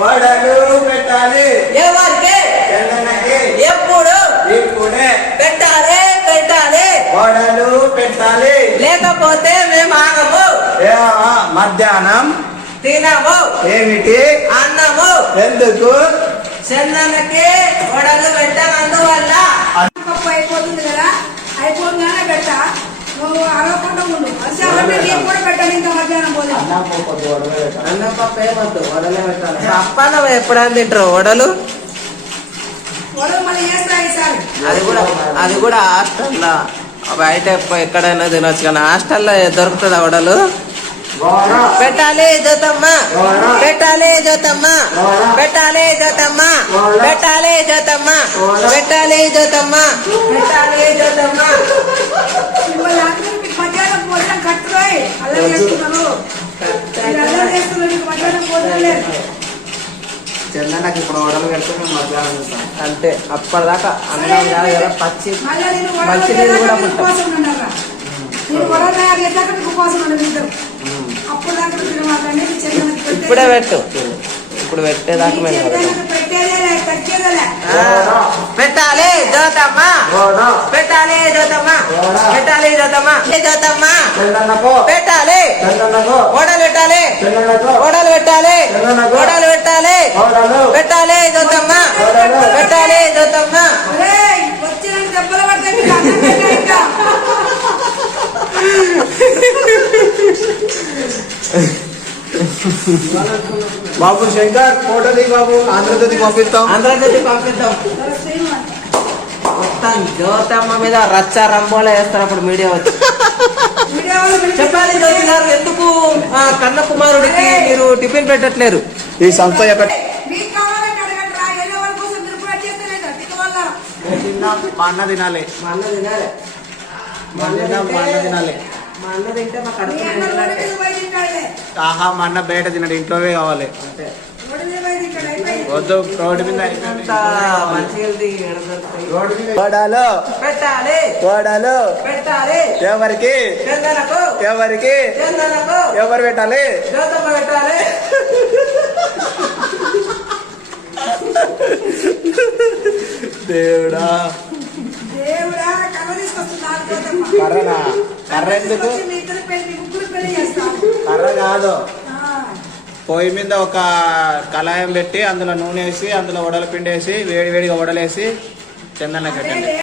వడలు పెట్టాలి ఎవరికి చందనకి ఎప్పుడు ఇప్పుడే పెట్టాలి పెట్టాలి వడలు పెట్టాలి లేకపోతే మేము ఆగము మధ్యాహ్నం తినము ఏమిటి అన్నము ఎందుకు చందనకి వడలు పెట్టనందువల్ల అయిపోతుంది కదా అయిపోగానే పెట్ట నువ్వు అరవకుండా ఉండు అంటే నేను కూడా పెట్టాను ఇంకా మధ్యాహ్నం పోదు అన్నం పప్పు ఏమొద్దు వడలే పెట్టాలి పప్పన ఎప్పుడైనా తింటారు వడలు వడలు మళ్ళీ చేస్తా ఈసారి అది కూడా హాస్టల్లో బయట ఎక్కడైనా తినొచ్చు కానీ హాస్టల్లో దొరుకుతుందా వడలు పెట్టాలి జ్యోతమ్మ పెట్టాలి జ్యోతమ్మ పెట్టాలి జ్యోతమ్మ పెట్టాలి జ్యోతమ్మ పెట్టాలి జ్యోతమ్మ పెట్టాలి జ్యోతమ్మ మధ్యాహ్నం భోజనం కట్టుకోయి అలా చేస్తున్నాను అలా చేస్తున్నాను నీకు మధ్యాహ్నం భోజనం లేదు చందనకి ఇప్పుడు వడలు పెడితే మేము మధ్యాహ్నం చూస్తాం అంతే అప్పటిదాకా అన్నం కాదు కదా పచ్చి మంచి నీళ్ళు కూడా ఉపవాసం ఉన్నారా నేను వడలు తయారు చేశాక నీకు ఉపవాసం ఉండదు అప్పుడు దాకా తినమాకండి ఇప్పుడే పెట్టు ఇప్పుడు పెట్టేదాకా మేము పెట్టాలి జ్యోతమ్మ పెట్టాలి జ్యోతమ్మ పెట్టాలి జ్యోతమ్మ జ్యోతమ్మ పెట్టాలి ఓడలు పెట్టాలి ఓడలు పెట్టాలి ఓడలు పెట్టాలి పెట్టాలి జ్యోతమ్మ పెట్టాలి జ్యోతమ్మ వచ్చిన దెబ్బలు పడతాయి బాబు శంకర్ ఫోటో దిగి బాబు ఆంధ్రజ్యోతి పంపిస్తాం మొత్తం జ్యోతమ్మ మీద రచ్చ రంబోలా వేస్తారు అప్పుడు మీడియా వచ్చి చెప్పాలి జ్యోతి గారు ఎందుకు కన్నకుమారుడికి మీరు టిఫిన్ పెట్టట్లేరు ఈ సంస్థ యొక్క మా అన్న తినాలి మా అన్న తినాలి మా అన్న తినాలి మా అన్న తింటే మా కడుపు ఆహా మా అన్న బయట తినడు ఇంట్లోనే కావాలి వద్దు రోడ్డు మీద వడాలు పెట్టాలి వడాలు పెట్టాలి ఎవరికి చందనకు ఎవరికి చందనకు ఎవరు పెట్టాలి జ్యోతమ్మ పెట్టాలి దేవుడా దేవుడా కర్ర తీసుకొస్తున్నా కర్రనా కర్ర ఎందుకు కర్ర కాదు పొయ్యి మీద ఒక కళాయం పెట్టి అందులో నూనె వేసి అందులో వడల పిండి వేసి వేడి వేడిగా వడలేసి చందన కట్టండి